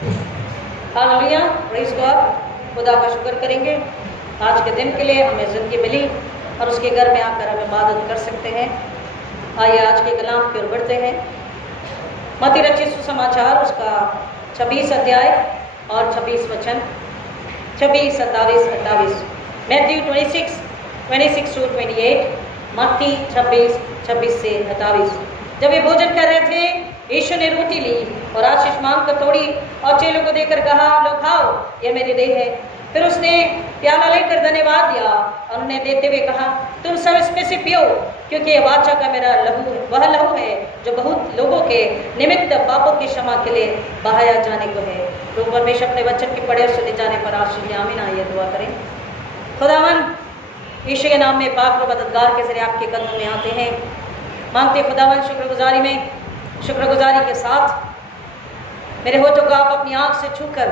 Hallelujah, praise God. खुदा का शुक्र करेंगे आज के दिन के लिए हमें ज़िंदगी मिली और उसके घर में आकर हम इबादत कर सकते हैं। आइए आज के कलाम की ओर बढ़ते हैं। मत्ती रचित सुसमाचार उसका 26 अध्याय और 26 वचन, 26, 27, 28। मैथ्यू 26 to 28, मत्ती 26 से 28। जब वे भोजन कर रहे थे, यीशु ने रोटी ली और आशीष मांगकर तोड़ी और चेलों को देकर कहा, लो खाओ, यह मेरी देह है। फिर उसने प्याला लेकर धन्यवाद दिया और उन्हें देते हुए कहा, तुम सब इसमें से पियो, क्योंकि यह वाचा का मेरा लहू है, वह लहू है जो बहुत लोगों के निमित्त पापों की क्षमा के लिए बहाया जाने को है। तो परमेश्वर अपने वचन के पढ़े और सुने जाने पर आशीष आमीन। आइए दुआ करें। खुदावन यीशु के नाम में पाक और मददगार के जरिए आपके कदमों में आते हैं। मांगते खुदावन शुक्रगुजारी के साथ मेरे होठों को आप अपनी आंख से छूकर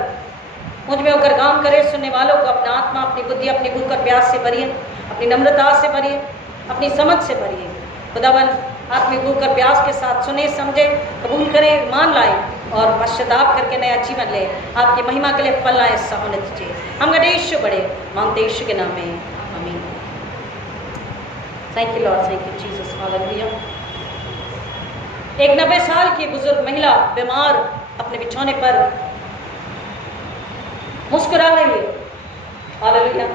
मुझ में होकर काम करें। सुनने वालों को अपना आत्मा, अपनी बुद्धि, अपनी भूख और प्यास से भरिए, अपनी नम्रता से भरिए, अपनी समझ से भरिए। खुदावन अपनी भूख और प्यास के साथ सुने, समझे, कबूल करें, मान लाए और पश्चाताप करके नया जीवन ले, आपकी महिमा के लिए फल लाए। ऐसा होने दीजिए। हम गए यीशु बड़े मांगते यीशु के नाम में, आमीन। Thank you Lord, thank you Jesus, hallelujah. एक 90 साल की बुजुर्ग महिला बीमार अपने बिछौने पर मुस्कुरा रही है। हालेलुया।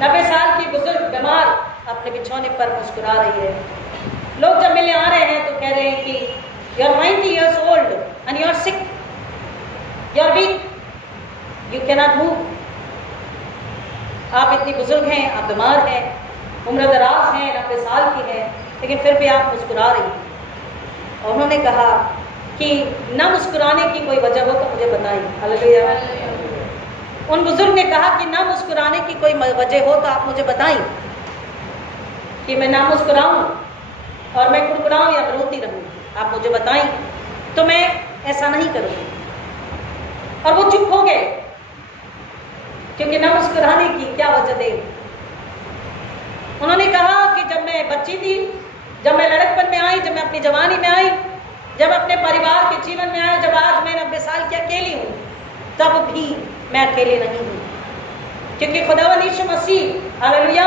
90 साल की बुजुर्ग बीमार अपने बिछौने पर मुस्कुरा रही है। लोग जब मिलने आ रहे हैं तो कह रहे हैं कि you are 90 years old and you are sick, you are weak, you cannot move। आप इतनी बुजुर्ग हैं, आप बीमार हैं, उम्र दराज हैं, 90 साल की हैं, लेकिन फिर भी आप मुस्कुरा रही हैं। और उन्होंने कहा कि न मुस्कुराने की कोई वजह हो तो मुझे बताइए। हालेलुया। उन बुजुर्ग ने कहा कि ना मुस्कुराने की कोई वजह हो तो आप मुझे बताएं कि मैं ना मुस्कुराऊं और मैं कुड़कुड़ाऊं या रोती रहूं। आप मुझे बताएं तो मैं ऐसा नहीं करूंगी। और वो चुप हो गए, क्योंकि ना मुस्कुराने की क्या वजह दे। उन्होंने कहा कि जब मैं बच्ची थी, जब मैं लड़कपन में आई, जब मैं अपनी जवानी में आई, जब अपने परिवार के जीवन में आई, जब आज मैं 90 साल की अकेली हूं, तब भी मैं अकेले नहीं हूं, क्योंकि खुदावंद यीशु मसीह, हालेलुया,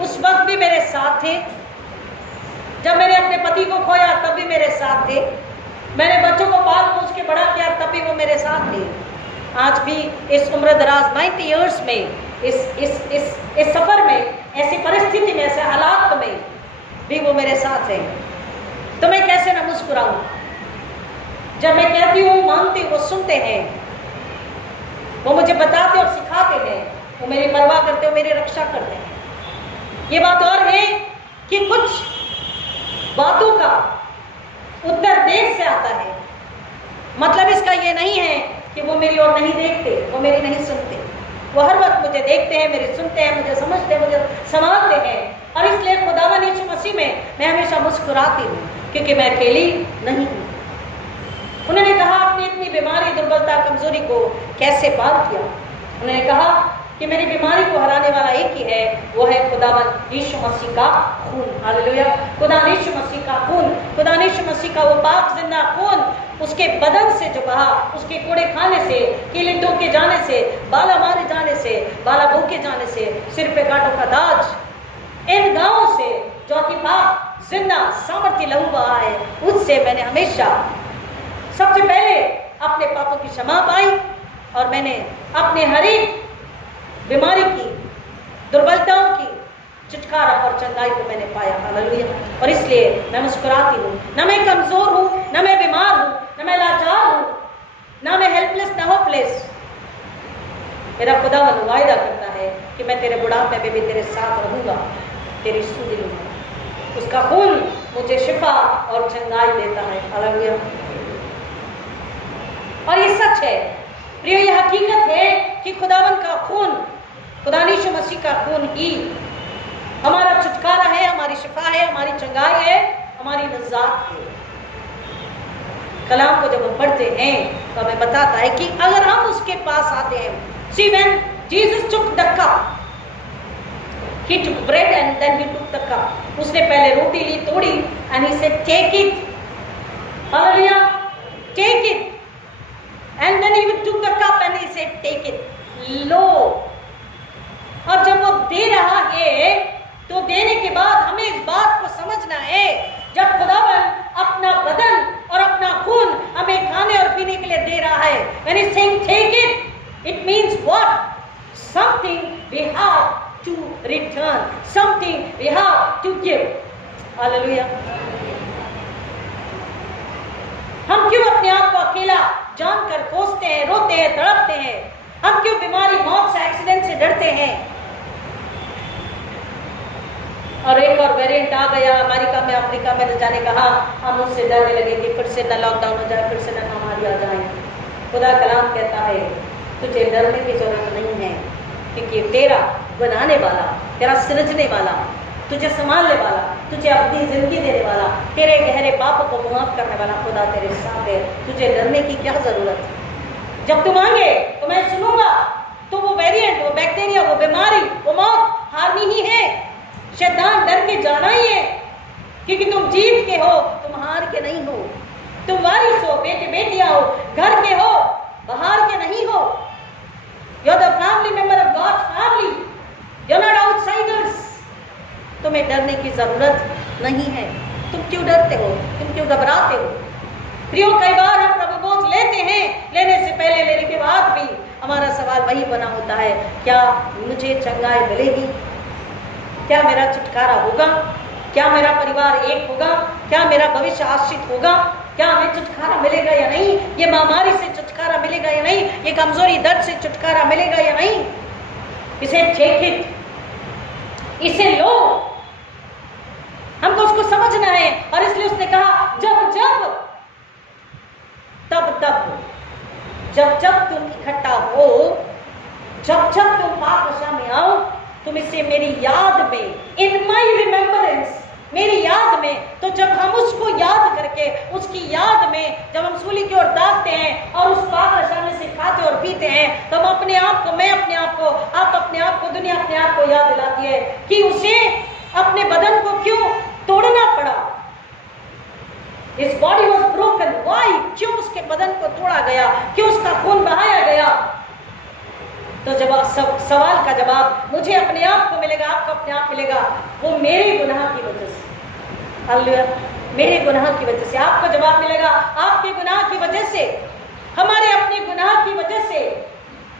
उस वक्त भी मेरे साथ थे। जब मैंने अपने पति को खोया तब भी मेरे साथ थे। मैंने बच्चों को पाल पोस के बड़ा किया तब भी वो मेरे साथ थे। आज भी इस उम्र दराज 90 इयर्स में, इस सफर में, ऐसी परिस्थिति में, ऐसे हालात में भी वो मेरे साथ है। तो मैं कैसे ना मुस्कुराऊं। जब मैं कहती हूँ, मानती हूँ, वो सुनते हैं, वो मुझे बताते और सिखाते हैं, वो मेरी परवाह करते, वो मेरी रक्षा करते हैं। ये बात और है कि कुछ बातों का उत्तर देर से आता है। मतलब इसका ये नहीं है कि वो मेरी ओर नहीं देखते, वो मेरी नहीं सुनते। वो हर वक्त मुझे देखते हैं, मेरी सुनते हैं, मुझे समझते हैं, मुझे संभालते हैं। और इसलिए खुदावंद यीशु मसीह में मैं हमेशा मुस्कुराती हूँ, क्योंकि मैं अकेली नहीं हूँ। उन्होंने कहा अपनी इतनी बीमारी, दुर्बलता, कमजोरी को कैसे पार किया। उन्होंने कहा कि मेरी बीमारी को हराने वाला एक ही है, वो है खुदावंद यीशु मसीह का खून। हालेलुया। खुदा यीशु मसीह का खून, खुदा यीशु मसीह का वो पाक जिंदा खून, उसके बदन से जो बहा, उसके कूड़े खाने से, कीले टोके जाने से, बाला मारे जाने से, बाला भूखे जाने से, सिर पे कांटों का ताज, इन गांवों से जो कि पाक जिंदा सामर्थ्य लहू बहा है, उससे मैंने हमेशा सबसे पहले अपने पापों की क्षमा पाई और मैंने अपने हर एक बीमारी की, दुर्बलताओं की छुटकारा और चंगाई को मैंने पाया। हालेलुया। और इसलिए मैं मुस्कुराती हूँ। न मैं कमजोर हूँ, न मैं बीमार हूँ, न मैं लाचार हूँ, न मैं हेल्पलेस, न होपलेस। मेरा खुदावंद वायदा करता है कि मैं तेरे बुढ़ापे में भी तेरे साथ रहूंगा, तेरी सुध लूंगा। उसका खून मुझे शिफा और चंगाई देता है। हालेलुया। और ये सच है प्रिय, ये हकीकत है कि खुदावंद का खून, खुदा यीशु मसीह का खून ही हमारा छुटकारा है, हमारी शिफा है, हमारी चंगाई है, हमारी नजात है। कलाम को जब हम पढ़ते हैं तो हमें बताता है कि अगर हम उसके पास आते हैं, see when Jesus took the cup, he took bread and then he took the cup. उसने पहले रोटी ली, तोड़ी, and he said take it, hallelujah, take it, and then he took the cup and he said, take it. लो। अब जब वो दे रहा है तो देने के बाद हमें इस बात को समझना है, जब खुदावन अपना बदन और अपना खून हमें खाने और पीने के लिए दे रहा है, when he's saying take it, it means what? Something we have to return, something we have to give. Hallelujah. हम क्यों अपने आप को अकेला जानकर कोसते हैं, रोते हैं, तड़पते हैं? हम क्यों बीमारी, मौत से, एक्सीडेंट से डरते हैं? और एक और वेरिएंट आ गया अमेरिका में, अफ्रीका में न जाने कहा, हम उससे डरने लगे कि फिर से न लॉकडाउन हो जाए, फिर से न महामारी आ जाए। खुदा कलाम कहता है तुझे डरने की जरूरत नहीं है, क्योंकि तेरा बनाने वाला, तेरा सृजने वाला, तुझे संभालने वाला, तुझे अपनी जिंदगी देने वाला, तेरे गहरे पापों को माफ करने वाला खुदा तेरे साथ है। तुझे डरने की क्या जरूरत है? जब तुम मांगे तो मैं सुनूंगा। तो वो वेरिएंट, वो बैक्टीरिया, वो बीमारी, वो मौत हारनी ही है। शैतान डर के जाना ही है, क्योंकि तुम जीत के हो, तुम हार के नहीं हो। तुम वारिस हो, बेटे बेटियां हो, घर के हो, बाहर के नहीं हो। You are the family member of God's family, you are not outsiders. तुम्हें डरने की जरूरत नहीं है। तुम क्यों डरते हो? तुम क्यों घबराते हो? प्रियो, कई बार हम प्रभु बोझ लेते हैं, लेने से पहले, लेने के बाद भी हमारा सवाल वही बना होता है, क्या मुझे चंगाई मिलेगी? क्या मेरा छुटकारा होगा? क्या मेरा परिवार एक होगा? क्या मेरा भविष्य आश्रित होगा? क्या हमें छुटकारा मिलेगा या नहीं? ये महामारी से छुटकारा मिलेगा या नहीं? ये कमजोरी, दर्द से छुटकारा मिलेगा या नहीं? इसे टेक इट, इसे लो। हमको उसको समझना है। और इसलिए उसने कहा जब जब, तब तब, जब जब तुम इकट्ठा हो, जब जब तुम पाकशाला में आओ, तुम इसे मेरी याद में, इन माई रिमेम्बरेंस, मेरी याद में। तो जब हम उसको याद करके, उसकी याद में जब हम सूली की ओर ताकते हैं और उस पाकशाला में से खाते और पीते हैं, तो हम अपने आप को, मैं अपने आप को, आप अपने आप को, दुनिया अपने आप को याद दिलाती है कि उसे अपने बदन को क्यों तोड़ना पड़ा। His body was broken. Why? क्यों उसके बदन को तोड़ा गया? क्यों उसका खून बहाया गया? तो जवाब, सवाल का जवाब मुझे अपने आप को मिलेगा, आपको अपने आप मिलेगा, वो मेरे गुनाह की वजह से। हालेलुया, मेरे गुनाह की वजह से। आपको जवाब मिलेगा आपके गुनाह की वजह से, हमारे अपने गुनाह की वजह से,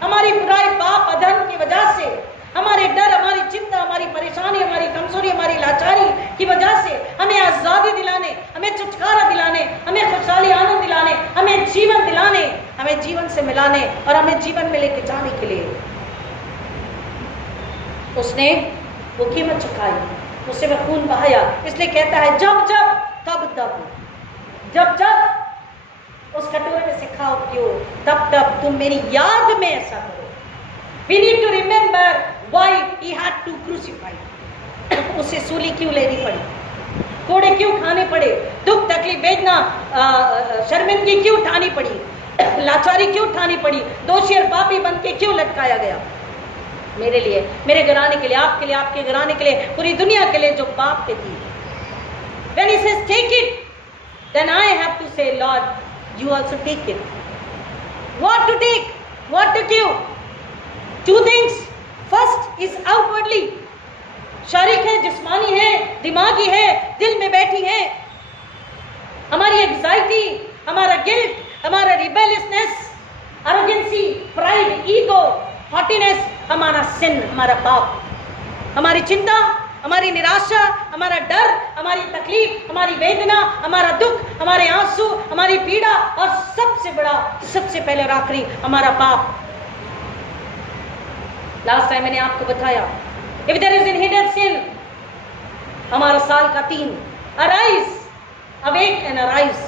हमारी बुराई, पाप, अधर्म की वजह से, हमारे डर, हमारी चिंता, हमारी परेशानी, हमारी कमजोरी, हमारी लाचारी की वजह से हमें आजादी दिलाने, हमें छुटकारा दिलाने, हमें खुशहाली, आनंद दिलाने, हमें जीवन दिलाने, हमें जीवन से मिलाने और हमें जीवन में लेके जाने के लिए उसने वो कीमत चुकाई, उससे वह खून बहाया। इसलिए कहता है जब जब, तब तब, जब जब उस कटोरे में से खाओ पियो, तब तब तुम मेरी याद में ऐसा करो। We need to remember why he had to crucify. उसे सूली क्यों लेनी पड़ी, कोड़े क्यों खाने पड़े, दुख तकलीफ वेदना शर्मिंदगी क्यों उठानी पड़ी, लाचारी क्यों उठानी पड़ी, दोषी और पापी बन के क्यों लटकाया गया? मेरे लिए, मेरे घराने के लिए, आपके लिए, आपके घराने के लिए, पूरी दुनिया के लिए जो पाप पे थी। When he says take it, then I have to say Lord, you also take it. What to take? What to give? Two things. First is outwardly. शारीरिक है, जिस्मानी है, दिमागी है, दिल में बैठी है। हमारी एंजाइटी, हमारा गिल्ट, हमारा रिबेलियसनेस, एरोगेंसी, प्राइड, ईगो, हॉटीनेस, हमारा सिन, हमारा पाप, हमारी चिंता, हमारी निराशा, हमारा डर, हमारी तकलीफ, हमारी वेदना, हमारा दुख, हमारे आंसू, हमारी पीड़ा, और सबसे बड़ा, सबसे पहले और आखिरी हमारा पाप। लास्ट टाइम मैंने आपको बताया, if there is in hidden sin, हमारा साल का 3, arise, awake and arise,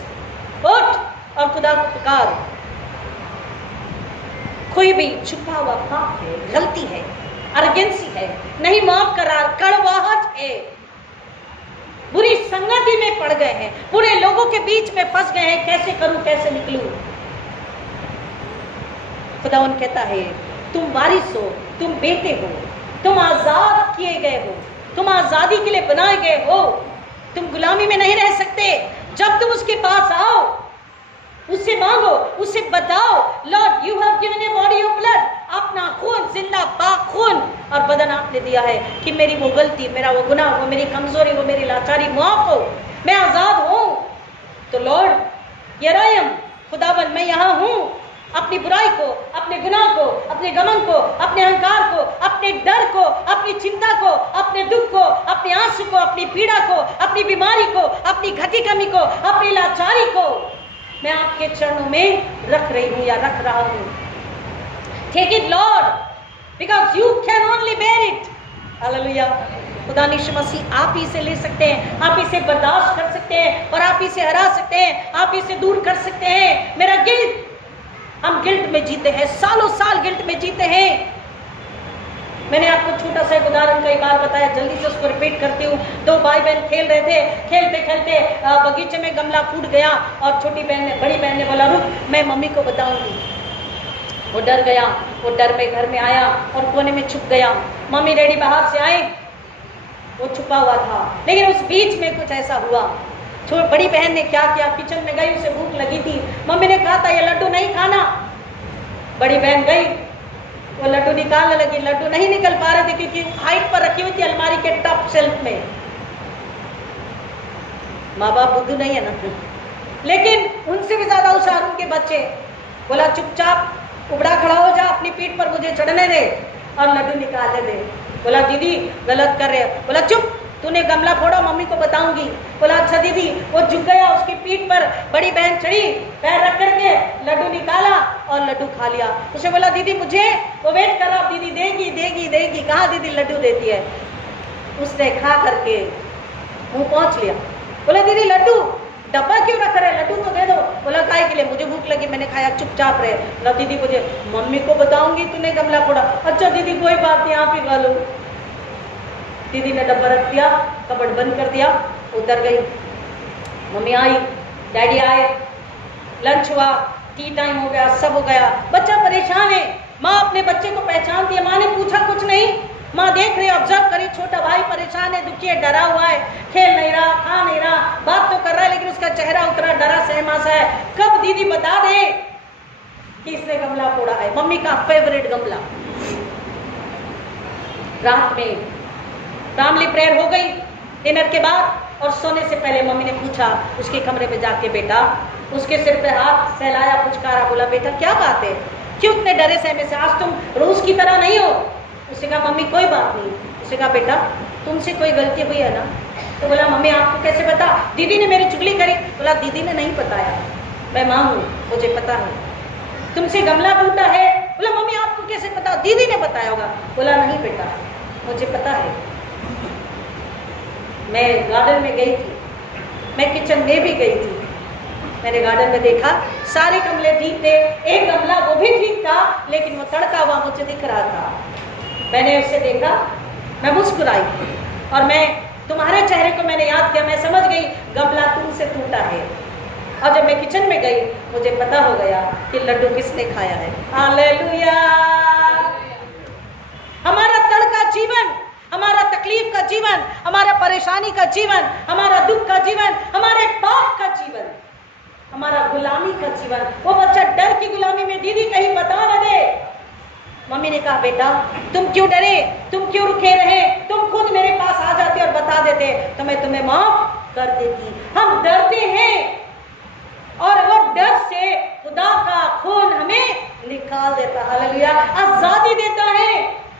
उठ और खुदा को पुकार। कोई भी छुपा हुआ पाप है, गलती है, अर्जेंसी है, नहीं माफ करा, कड़वाहट है, बुरी संगति में पड़ गए हैं, बुरे लोगों के बीच में फंस गए हैं, कैसे करूं, कैसे निकलूं? खुदावन कहता है तुम वारिस हो, तुम बेटे हो, तुम आजाद किए गए हो, तुम आजादी के लिए बनाए गए हो, तुम गुलामी में नहीं रह सकते। जब तुम उसके पास आओ, उससे मांगो, उससे बताओ, लॉर्ड मुझे दिया है कि मेरी वो गलती, मेरा वो गुनाह, वो मेरी कमजोरी, वो मेरी लाचारी माफ हो, मैं आजाद हूं। तो लॉर्ड, हियर आई एम, खुदावन मैं यहाँ हूं। अपनी बुराई को, अपने गुनाह को, अपने गमन को, अपने अहंकार को, अपने डर को, अपनी चिंता को, अपने दुख को, अपने आंसू को, अपनी पीड़ा को, अपनी बीमारी को, अपनी घटी कमी को, अपनी लाचारी को मैं आपके चरणों में रख रही हूं या रख रहा हूं। Take it Lord, because you can only bear it. Hallelujah. खुदा यीशु मसीह आप ही से ले सकते हैं, आप इसे बर्दाश्त कर सकते हैं और आप इसे हरा सकते हैं, आप इसे दूर कर सकते हैं। मेरा गिल्ट, हम गिल्ट में जीते हैं, सालों साल गिल्ट में जीते हैं। मैंने आपको छोटा सा एक उदाहरण कई बार बताया, जल्दी से उसको रिपीट करती हूँ। दो भाई बहन खेल रहे थे, खेलते खेलते बगीचे में गमला फूट गया और छोटी बहन ने, बड़ी बहन ने बोला रुक मैं मम्मी को बताऊंगी। वो डर गया, वो डर में घर में आया और कोने में छुप गया। मम्मी डैडी बाहर से आए, वो छुपा हुआ था। लेकिन उस बीच में कुछ ऐसा हुआ, बड़ी बहन ने क्या किया, किचन में गई, उसे भूख लगी थी। मम्मी ने कहा था ये लड्डू नहीं खाना। बड़ी बहन गई, वो लड्डू निकालने लगी, लड्डू नहीं निकल पा रहे थे क्योंकि हाइट पर रखी हुई थी अलमारी के टॉप शेल्फ में। माँ बाप बुद्धू नहीं है ना, लेकिन उनसे भी ज्यादा होशियार उनके बच्चे। बोला चुपचाप उबड़ा खड़ा हो जा, अपनी पीठ पर मुझे चढ़ने दे और लड्डू निकालने दे। बोला दीदी गलत कर रहे हो। बोला चुप, तूने गमला फोड़ा, मम्मी को बताऊंगी। बोला अच्छा दीदी। वो झुक गया, उसकी पीठ पर बड़ी बहन चढ़ी, पैर रख करके लड्डू निकाला और लड्डू खा लिया। उसे बोला दीदी मुझे, वो वेट कर रहा, दीदी देगी देगी देगी, कहाँ दीदी लड्डू देती है। उसने खा करके मुंह पहुंच लिया। बोला दीदी लड्डू, डब्बा क्यों रख रहे, लड्डू तो दे दो। बोला काय के लिए, मुझे भूख लगी, मैंने खाया, चुपचाप रहे। बोला दीदी मुझे, मम्मी को बताऊंगी तूने गमला फोड़ा। अच्छा दीदी कोई बात नहीं, आप ही खा लो। दीदी ने डब्बा रख दिया, कबर्ड बंद कर दिया, उतर गई। मम्मी आई, डैडी आए, लंच हुआ, टी टाइम हो गया, सब हो गया। बच्चा परेशान है, माँ अपने बच्चे को पहचानती है। माँ ने पूछा कुछ नहीं, माँ देख रही, ऑब्जर्व करी, छोटा भाई परेशान है, दुखी है, डरा हुआ है, खेल नहीं रहा, खा नहीं रहा, बात तो कर रहा है लेकिन उसका चेहरा उतरा डरा सहमा सा है। कब दीदी बता दे कि इसने गमला फोड़ा है, मम्मी का फेवरेट गमला। रात में फैमिली प्रेयर हो गई डिनर के बाद और सोने से पहले मम्मी ने पूछा उसके कमरे में जाके, बेटा उसके सिर पे हाथ सहलाया, पुचकारा, बोला बेटा क्या बात है, क्यों इतने डरे सहमे से, आज तुम रोज की तरह नहीं हो। उसने कहा मम्मी कोई बात नहीं। उसने कहा बेटा तुमसे कोई गलती हुई है ना। तो बोला मम्मी आपको कैसे पता, दीदी ने मेरी चुगली करी। बोला दीदी ने नहीं बताया, मैं माँ हूँ, मुझे पता है। तुमसे गमला टूटा है। बोला मम्मी आपको कैसे पता, दीदी ने बताया होगा। बोला नहीं बेटा मुझे पता है, मैं गार्डन में गई थी, मैं किचन में भी गई थी, मैंने गार्डन में देखा सारे गमले ठीक थे, एक गमला वो भी ठीक था लेकिन वो तड़का हुआ मुझे दिख रहा था। मैंने उसे देखा, मैं मुस्कुराई और मैं तुम्हारे चेहरे को मैंने याद किया, मैं समझ गई गमला तुमसे टूटा है। और जब मैं किचन में गई मुझे पता हो गया कि लड्डू किसने खाया है। हालेलुया। हमारा तड़का जीवन, हमारा तकलीफ का जीवन, हमारा परेशानी का जीवन, हमारा दुख का जीवन, हमारे पाप का जीवन, हमारा गुलामी का जीवन। वो बच्चा डर की गुलामी में, दीदी कहीं बता न दे। मम्मी ने कहा बेटा तुम क्यों डरे, तुम क्यों रुके रहे, तुम खुद मेरे पास आ जाते और बता देते तो मैं तुम्हें माफ कर देती। हम डरते हैं और वो डर से खुदा का खून हमें निकाल देता, हालेलुया, आजादी देता है।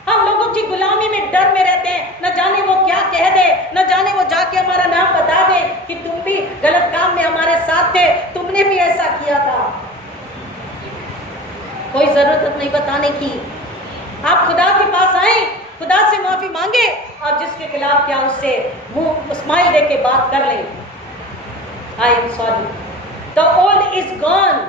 हम लोगों की गुलामी में डर में रहते हैं, न जाने वो क्या कह दे, न जाने वो जाके हमारा नाम बता दे कि तुम भी गलत काम में हमारे साथ थे, तुमने भी ऐसा किया था। कोई जरूरत नहीं बताने की। आप खुदा के पास आए, खुदा से माफी मांगे और जिसके खिलाफ क्या उससे मुंह स्माइल दे के बात कर ले, I am sorry, the old is gone.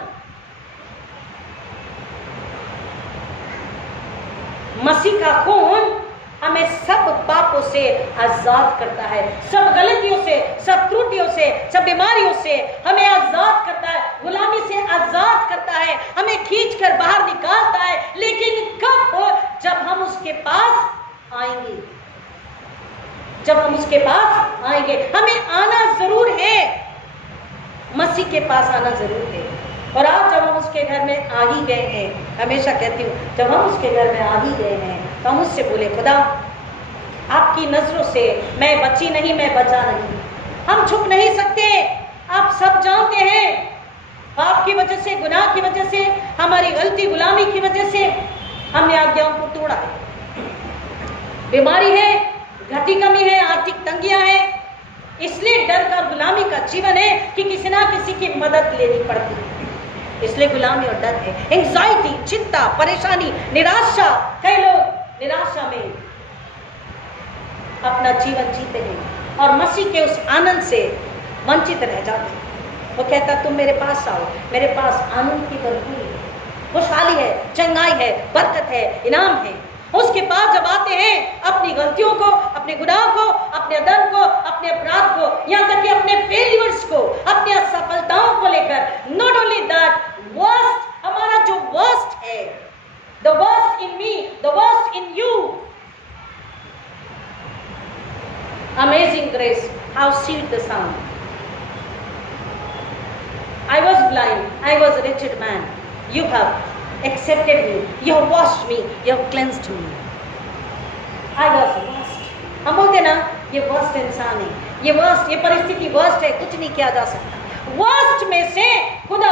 मसीह का खून हमें सब पापों से आजाद करता है, सब गलतियों से, सब त्रुटियों से, सब बीमारियों से हमें आजाद करता है, गुलामी से आजाद करता है, हमें खींचकर बाहर निकालता है। लेकिन कब, जब हम उसके पास आएंगे, जब हम उसके पास आएंगे। हमें आना जरूर है, मसीह के पास आना जरूर है। और आज जब हम उसके घर में आ ही गए हैं, हमेशा कहती हूँ जब हम उसके घर में आ ही गए हैं तो हम उससे बोले खुदा आपकी नजरों से मैं बची नहीं, मैं बचा नहीं। हम छुप नहीं सकते, आप सब जानते हैं। पाप की वजह से, गुनाह की वजह से, हमारी गलती गुलामी की वजह से हमने आज्ञाओं को तोड़ा है। बीमारी है, घटी कमी है, आर्थिक तंगियां हैं, इसलिए डर का गुलामी का जीवन है कि किसी ना किसी की मदद लेनी पड़ती है, इसलिए गुलामी और डर है। एंजाइटी, चिंता, परेशानी, निराशा, कई लोग निराशा में अपना जीवन जीते हैं और मसीह के उस आनंद से वंचित रह जाते हैं। वो कहता तुम मेरे पास आओ, मेरे पास आनंद की भरपूरी है, खुशहाली है, चंगाई है, बरकत है, इनाम है। उसके पास जब आते हैं, अपनी गलतियों को, अपने गुनाह को, अपने अदर को, अपने अपराध को, यहाँ तक कि अपने फेलियर्स को, अपनी असफलताओं को लेकर, नॉट ओनली दैट, वर्स्ट, हमारा जो वर्स्ट है, the worst in me, the worst in you, amazing grace, how sweet the sound. I was blind, I was a wretched man. You have accepted me, you have washed me, you have cleansed me. I was worst. हम बोलते ना ये worst इंसान है, ये worst, ये परिस्थिति worst है, कुछ नहीं किया जा सकता। वर्स्ट में से खुदा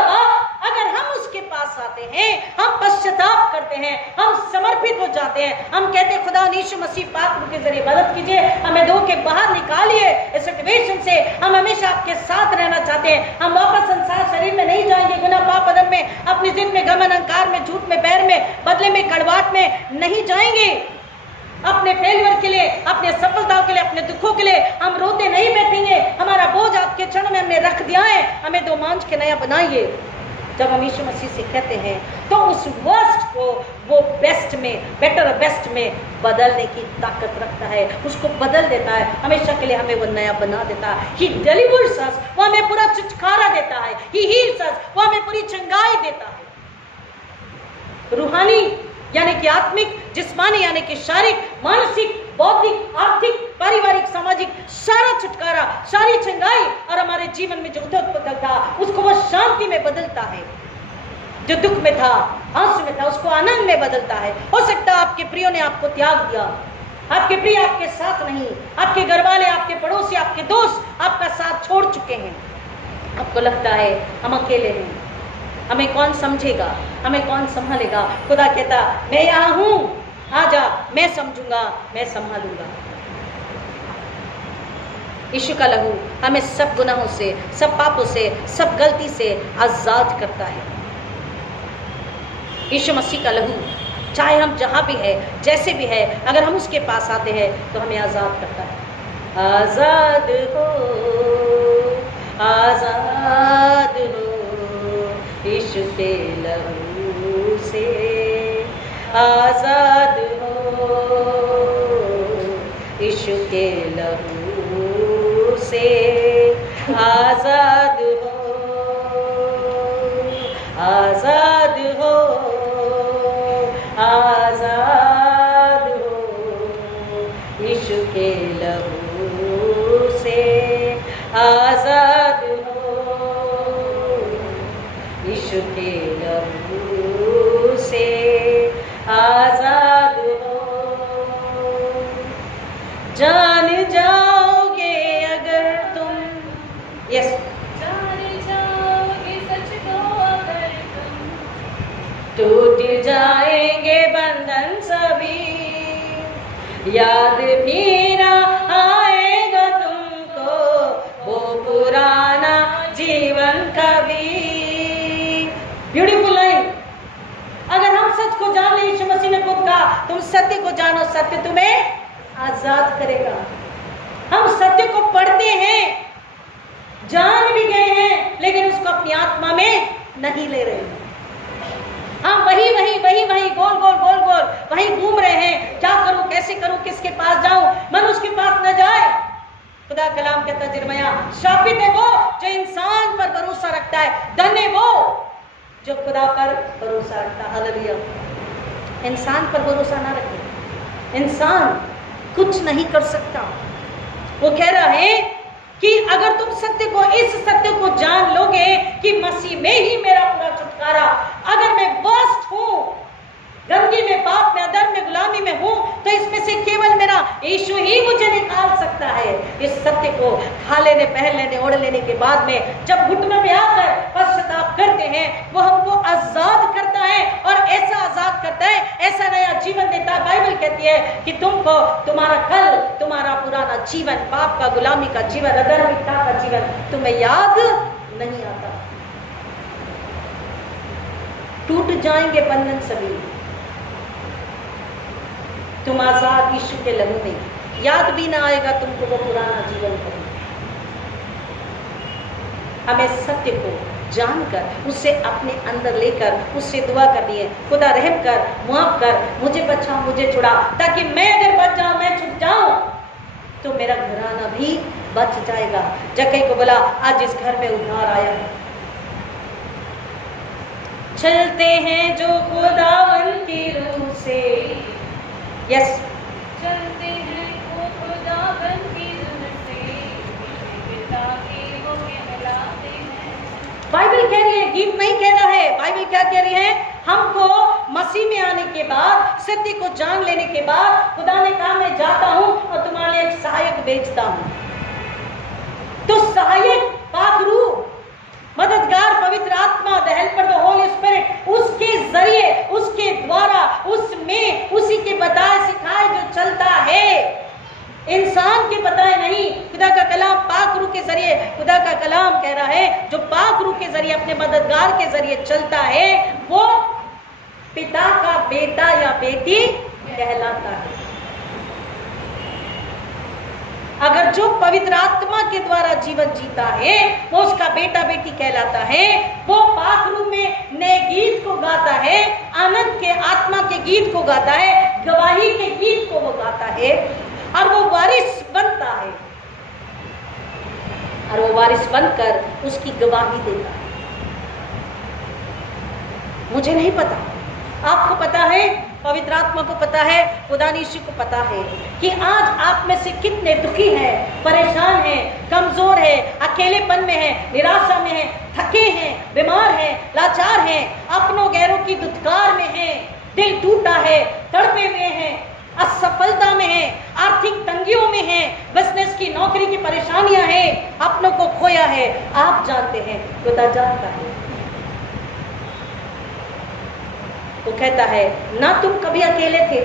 अगर हम उसके पास आते हैं, हम पश्चाताप करते हैं, हम समर्पित हो जाते हैं, हम कहते हैं खुदा यीशु मसीह पाक के जरिए मदद कीजिए, हमें धो के बाहर निकालिए इस सिचुएशन से, हम हमेशा आपके साथ रहना चाहते हैं, हम वापस संसार शरीर में नहीं जाएंगे, गुनाह पाप अदम में, अपनी जिद में, गमन अहंकार में, झूठ में, बैर में, बदले में, कड़वाहट में नहीं जाएंगे। अपने फेलियर के लिए, अपने सफलताओं के लिए, अपने दुखों के लिए हम रोते नहीं बैठेंगे। हमारा बोझ आपके चरणों में हमने रख दिया है, हमें दो मांझ के नया बनाइए। जब हम यीशु मसीह से कहते हैं तो उस वर्स्ट को वो बेस्ट में, बेटर और बेस्ट में बदलने की ताकत रखता है, उसको बदल देता है, हमेशा के लिए हमें वो नया बना देता है। He delivers us, वो हमें पूरा छुटकारा देता है। He heals us, वो हमें पूरी चंगाई देता है। रूहानी यानी कि आत्मिक, जिस्मानी यानी कि शारीरिक, मानसिक, बौद्धिक, आर्थिक, पारिवारिक, सामाजिक, सारा छुटकारा, सारी चंगाई और हमारे जीवन में जो उथल-पुथल था उसको वो शांति में बदलता है। जो दुख में था, आंसू में था, उसको आनंद में बदलता है। हो सकता है आपके प्रियों ने आपको त्याग दिया, आपके प्रिय आपके साथ नहीं, आपके घर वाले, आपके पड़ोसी, आपके दोस्त आपका साथ छोड़ चुके हैं। आपको लगता है हम अकेले हैं, हमें कौन समझेगा, हमें कौन संभालेगा। खुदा कहता मैं यहाँ हूँ, आजा, मैं समझूंगा, मैं संभालूंगा। यीशु का लहू हमें सब गुनाहों से, सब पापों से, सब गलती से आजाद करता है। यीशु मसीह का लहू चाहे हम जहाँ भी है, जैसे भी है, अगर हम उसके पास आते हैं तो हमें आजाद करता है। आजाद हो, आजाद हो यीशु के लहू से, आजाद हो यीशु के लहू से, आजाद हो, आजाद हो, आजाद हो यीशु के लहू से, आजाद हो यीशु के लहू से, आजाद हो। जान जाओगे अगर तुम, यस, जान जाओगे सच को अगर तुम, टूट जाएंगे बंधन सभी, याद भी ना आएगा तुमको वो पुराना जीवन कभी। Beautiful line. अगर हम सच को जान ले, यीशु मसीह ने खुद कहा तुम सत्य को जानो, सत्य तुम्हें आजाद करेगा। हम सत्य को पढ़ते हैं, जान भी गए हैं, लेकिन उसको अपनी आत्मा में नहीं ले रहे हैं। हम वही वही वही वही गोल गोल गोल गोल वही घूम रहे हैं। क्या करूं, कैसे करूं, किसके पास जाऊं, मन उसके पास न जाए। खुदा कलाम कहता है यिर्मयाह, शापित है वो जो इंसान पर भरोसा रखता है, धन्य है वो जो खुदा पर भरोसा रखता है। हालेलुया। इंसान पर भरोसा ना रखे, इंसान कुछ नहीं कर सकता। वो कह रहा है कि अगर तुम सत्य को, इस सत्य को जान लोगे कि मसीह में ही मेरा पूरा छुटकारा, अगर मैं वर्स्ट हूं, गंदगी में, पाप में, अधर्म में, गुलामी में हूं, तो इसमें से केवल मेरा यीशु ही सकता है। इस सत्य को खा लेने, पहन लेने, ओढ़ लेने के बाद में जब घुटनों में आकर पश्चाताप करते हैं, वो हमको आजाद करता है और ऐसा आजाद करता है, ऐसा नया जीवन देता है। बाइबल कहती है कि तुमको तुम्हारा कल, तुम्हारा पुराना जीवन, पाप का, गुलामी का जीवन, अधर्मिकता का जीवन तुम्हें याद नहीं आता। टूट जाएंगे बंधन सभी, तुम आजाद यीशु के लहू में, याद भी ना आएगा तुमको वो पुराना जीवन कभी। हमें सत्य को जानकर, उसे अपने अंदर लेकर, उससे दुआ करनी है, खुदा रहम कर, माफ कर, मुझे बचा, मुझे छुड़ा, ताकि मैं अगर बच जाऊं, मैं छुट जाऊं, तो मेरा घराना भी बच जाएगा। जक्कई को बोला आज इस घर में उद्धार आया है। चलते हैं जो खुदावन की रूह से, यस, चलते हैं वो खुदावन की रूह से, पिता की वो कहलाते हैं। बाइबल कह रही है, गीत नहीं कह रहा है। बाइबल क्या कह रही है? हमको मसीह में आने के बाद, सत्य को जान लेने के बाद, खुदा ने कहा मैं जाता हूं और तुम्हारे लिए एक सहायक भेजता हूं। तो सहायक, पाक रूह, मददगार, पवित्र आत्मा, the helper, the Holi spirit, उसके जरिए, उसके द्वारा, उसमें, उसी के बताए सिखाए जो चलता है, इंसान के बताए नहीं। खुदा का कलाम पाक रूह के जरिए, खुदा का कलाम कह रहा है जो पाक रूह के जरिए, अपने मददगार के जरिए चलता है, वो पिता का बेटा या बेटी कहलाता है। अगर जो पवित्र आत्मा के द्वारा जीवन जीता है, वो उसका बेटा बेटी कहलाता है। वो पाक रूह में नए गीत को गाता है, आनंद के, आत्मा के गीत को गाता है, गवाही के गीत को वो गाता है, और वो वारिस बनता है, और वो वारिस बनकर उसकी गवाही देता है। मुझे नहीं पता, आपको पता है, पवित्र आत्मा को पता है, खुदा यीशु को पता है कि आज आप में से कितने दुखी हैं, परेशान हैं, कमजोर हैं, अकेलेपन में हैं, निराशा में हैं, थके हैं, बीमार हैं, लाचार हैं, अपनों गैरों की दुत्कार में हैं, दिल टूटा है, तड़पे हुए हैं, असफलता में हैं, आर्थिक तंगियों में हैं, बिजनेस की, नौकरी की परेशानियां हैं, अपनों को खोया है। आप जानते हैं, खुदा जानता है। वो कहता है ना तुम कभी अकेले थे,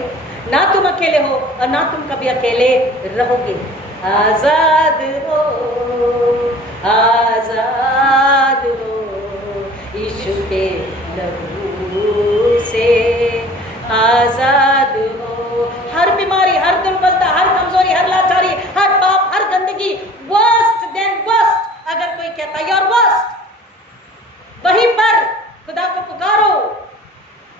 ना तुम अकेले हो, और ना तुम कभी अकेले रहोगे। आजाद हो, आजाद हो यीशु के लहू से, आजाद हो। हर बीमारी, हर दुर्बलता, हर कमजोरी, हर लाचारी, हर पाप, हर गंदगी, वर्स्ट देन वर्स्ट, अगर कोई कहता है योर वर्स्ट, वहीं पर खुदा को पुकारो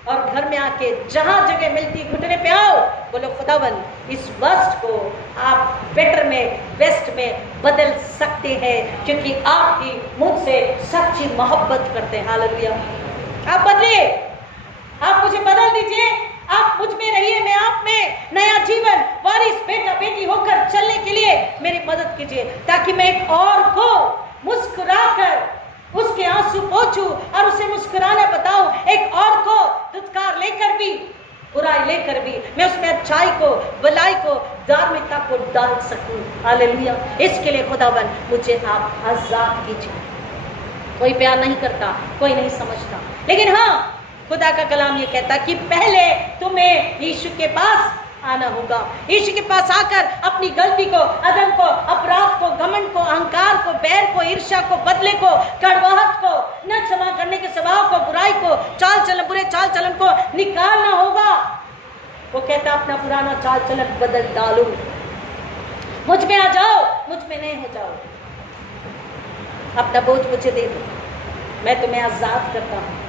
और घर में आके जहां जगह मिलती घुटने पे आओ, बोलो खुदावन इस वर्स्ट को आप बेटर में, बेस्ट में बदल सकते हैं, क्योंकि आप ही मुझसे सच्ची मोहब्बत करते हैं। हालेलुया। आप बदलिए, आप मुझे बदल दीजिए, आप मुझ में रहिए, मैं आप में, नया जीवन, वारिस, बेटा बेटी होकर चलने के लिए मेरी मदद कीजिए, ताकि मैं एक और को मुस्कुराकर उसके आंसू पोंछूं और उसे मुस्कुराना बताऊं, एक और को दुत्कार लेकर भी, बुराई लेकर भी मैं उसमें अच्छाई को, भलाई को, धार्मिकता को डाल सकूं। हालेलुया। इसके लिए खुदावन मुझे आप आजाद कीजिए। कोई प्यार नहीं करता, कोई नहीं समझता, लेकिन हाँ, खुदा का कलाम ये कहता कि पहले तुम्हें यीशु के पास आना होगा। यीशु के पास आकर अपनी गलती को, अदम को, अपराध को, घमंड को, अहंकार को, बैर को, ईर्ष्या को, बदले को, कड़वाहट को, न क्षमा करने के स्वभाव को, बुराई को, चाल चलन, बुरे चाल चलन को निकालना होगा। वो कहता अपना पुराना चाल चलन बदल डालो, मुझ में आ जाओ, मुझ में नहीं हो जाओ, अपना बोझ मुझे दे दो, मैं तुम्हें आजाद करता हूँ।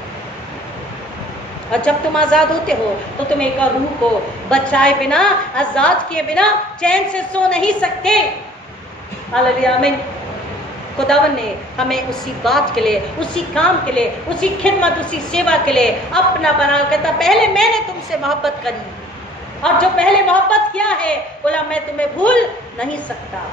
और जब तुम आजाद होते हो तो तुम एक रूह को बचाए बिना, आजाद किए बिना चैन से सो नहीं सकते। हालेलुया, आमीन। खुदावन ने हमें उसी बात के लिए, उसी काम के लिए, उसी खिदमत, उसी सेवा के लिए अपना बना। कहता पहले मैंने तुमसे मोहब्बत करी, और जो पहले मोहब्बत किया है, बोला मैं तुम्हें भूल नहीं सकता।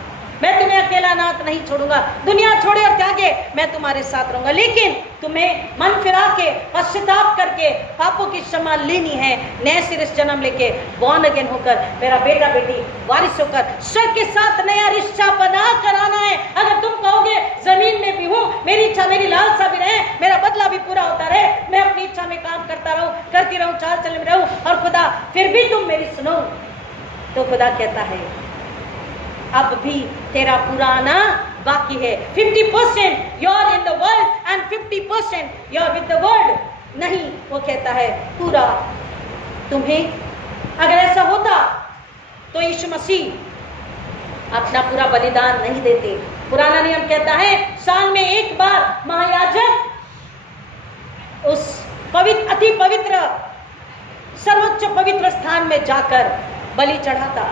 मैं तुम्हें अकेला नाथ नहीं छोड़ूंगा, दुनिया छोड़े और त्यागे मैं तुम्हारे साथ रहूंगा। लेकिन तुम्हें मन फिरा के पश्चाताप करके पापों की क्षमा लेनी है, नए सिरे से जन्म लेके बॉर्न अगेन होकर मेरा बेटा बेटी वारिस होकर स्वर्ग के साथ नया रिश्ता बना कर आना है। अगर तुम कहोगे जमीन में भी हूँ, मेरी इच्छा मेरी लालसा भी रहे, मेरा बदला भी पूरा होता रहे, मैं अपनी इच्छा में काम करता रहूं, करती रहूं, चाल चल में रहूं, और खुदा फिर भी तुम मेरी सुनो, तो खुदा कहता है अब भी तेरा पूरा आना बाकी है। 50% you are in the world and 50% you are with the world. नहीं, वो कहता है पूरा तुम्हें। अगर ऐसा होता तो यीशु मसीह अपना पूरा बलिदान नहीं देते। पुराना नियम कहता है साल में एक बार महायाजक उस पवित्र अति पवित्र सर्वोच्च पवित्र स्थान में जाकर बलि चढ़ाता।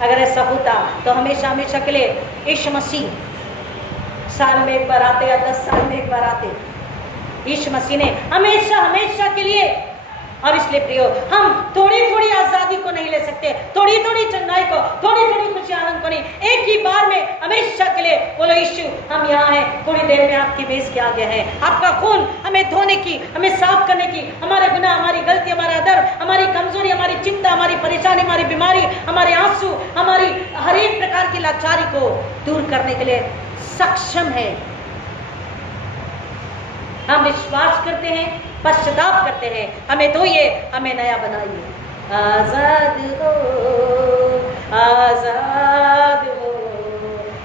अगर ऐसा होता तो हमेशा हमेशा के लिए यीशु मसीह साल में एक बार आते या 10 साल में एक बार आते। यीशु मसीह ने हमेशा हमेशा के लिए, और इसलिए प्रियो हम थोड़ी थोड़ी आजादी को नहीं ले सकते, थोड़ी थोड़ी चंगाई को, थोड़ी थोड़ी खुशी आनंद को नहीं, एक ही बार में हमेशा के लिए बोलो यीशु हम यहाँ हैं, थोड़ी देर में आपकी मेज के आगे हैं। आपका खून हमें धोने की, हमें साफ करने की, हमारे गुनाह, हमारी गलती, हमारा दर्द, हमारी कमजोरी, हमारी चिंता, हमारी परेशानी, हमारी बीमारी, हमारे आंसू, हमारी हर एक प्रकार की लाचारी को दूर करने के लिए सक्षम है। हम विश्वास करते हैं, पश्चाताप करते हैं, हमें धोइए, हमें नया बनाइए। आजाद हो, आजाद हो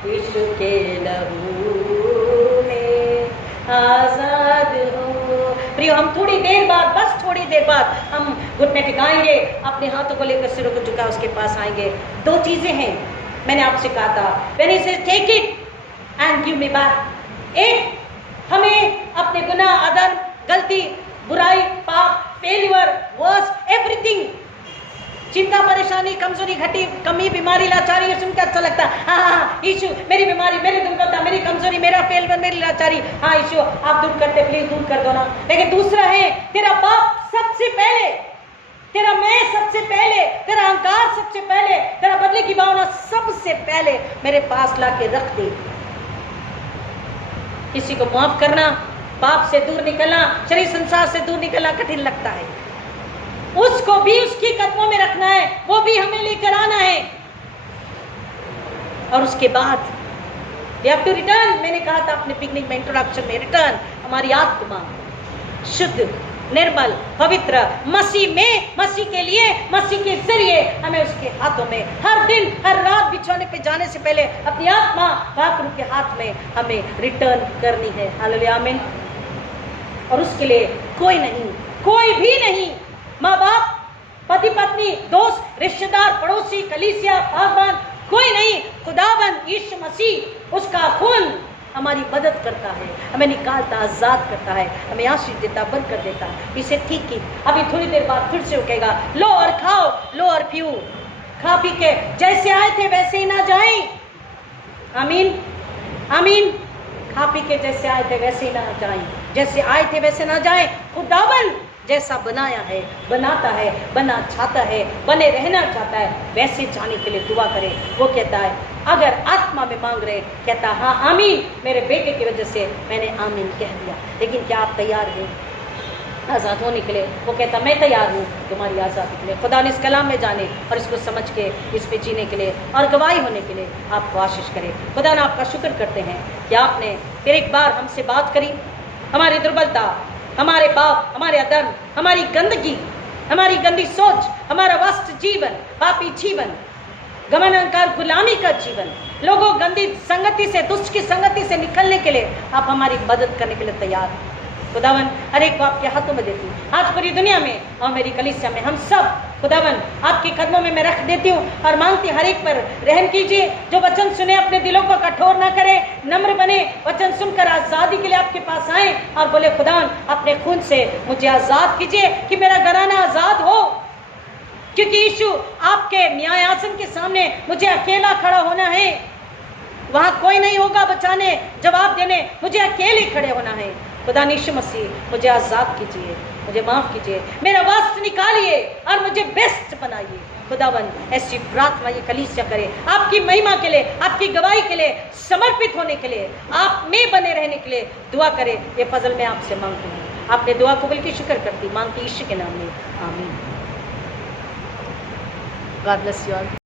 यीशु के लहू में, आजाद हो। प्रियो हम थोड़ी देर बाद, बस थोड़ी देर बाद हम घुटने टिकाएंगे, अपने हाथों को लेकर सिरों को झुका उसके पास आएंगे। 2 चीजें हैं मैंने आपसे कहा था, when he says take it and give me back। एक, हमें अपने गुनाह, अधर्म, गलती, बुराई, पाप, फेलियर, वर्स, एवरीथिंग, चिंता, परेशानी, कमजोरी, घटी, कमी, बीमारी, लाचारी, ये सुन के अच्छा लगता है। हाँ यीशु मेरी बीमारी, मेरी दुर्बलता, मेरी कमजोरी, मेरा फेलियर, मेरी लाचारी, हाँ यीशु आप दूर करते, प्लीज दूर कर दो ना। लेकिन दूसरा है तेरा पाप सबसे पहले, तेरा मैं सबसे पहले, तेरा अहंकार सबसे पहले, तेरा बदले की भावना सबसे पहले मेरे पास लाके रख दे। किसी को माफ करना, पाप से दूर निकलना, शरीर संसार से दूर निकलना कठिन लगता है, उसको भी उसकी कदमों में रखना है, वो भी हमें लेकर आना है। और उसके बाद we have to return। मैंने कहा था अपने पिकनिक में इंट्रोडक्शन में, रिटर्न हमारी आत्मा शुद्ध, निर्मल, पवित्र मसीह में, मसीह के लिए, मसीह के जरिए हमें उसके हाथों में हर दिन हर रात बिछौने पे जाने से पहले अपनी आत्मा वाकरू के हाथ में हमें रिटर्न करनी है। हालेलुया, आमीन। और उसके लिए कोई नहीं, कोई भी नहीं, माँ बाप, पति पत्नी, दोस्त, रिश्तेदार, पड़ोसी, कलीसिया, बागबान, कोई नहीं। खुदाबंद यीशु मसीह, उसका खून हमारी मदद करता है, हमें निकालता, आजाद करता है, हमें आशीष देता, बरकत देता है। इसे ठीक ही अभी थोड़ी देर बाद फिर से उठेगा, लो और खाओ, लो और पियो, खा पी के जैसे आए थे वैसे ही ना जाएं। आमीन, आमीन। खा पी के जैसे आए थे वैसे ही ना जाएं, जैसे आए थे वैसे ना जाएं। खुदाबंद जैसा बनाया है, बनाता है, बना चाहता है, बने रहना चाहता है, वैसे जाने के लिए दुआ करे। वो कहता है अगर आत्मा में मांग रहे, कहता हाँ आमीन, मेरे बेटे की वजह से मैंने आमीन कह दिया। लेकिन क्या आप तैयार हैं आज़ाद होने के लिए? वो कहता मैं तैयार हूँ तुम्हारी आज़ादी के लिए। खुदा ने इस कलाम में जाने और इसको समझ के इस पे जीने के लिए और गवाही होने के लिए आपको आशीष करे। खुदा ने आपका शुक्र करते हैं कि आपने फिर एक बार हमसे बात करी, हमारी दुर्बलता, हमारे पाप, हमारे अधर्म, हमारी गंदगी, हमारी गंदी सोच, हमारा वास्त जीवन, पापी जीवन, गमन, अहंकार, गुलामी का जीवन, लोगों गंदी संगति से, दुष्ट की संगति से निकलने के लिए आप हमारी मदद करने के लिए तैयार हैं। खुदावन हर एक को आपके हाथों में देती हूँ, आज पूरी दुनिया में और मेरी कलीसिया में हम सब खुदावन आपके कदमों में मैं रख देती हूँ और मांगती हर एक पर रहम कीजिए। जो वचन सुने अपने दिलों को कठोर ना करे, नम्र बने, वचन सुनकर आज़ादी के लिए आपके पास आए और बोले खुदावन अपने खून से मुझे आज़ाद कीजिए कि मेरा घराना आज़ाद हो। क्योंकि यीशु आपके न्यायासन के सामने मुझे अकेला खड़ा होना है, वहाँ कोई नहीं होगा बचाने, जवाब देने, मुझे अकेले खड़े होना है। खुदा यीशु मसीह मुझे आज़ाद कीजिए, मुझे माफ़ कीजिए, मेरा वास्ता निकालिए और मुझे बेस्ट बनाइए। खुदावंद ऐसी प्रार्थना ये कलीसिया करे, आपकी महिमा के लिए, आपकी गवाही के लिए, समर्पित होने के लिए, आप में बने रहने के लिए दुआ करे। ये फजल मैं आपसे मांगती हूँ। आपने दुआ कबूल की, शुक्र करती मांगती ईश्वर के नाम में, आमीन। God bless you all.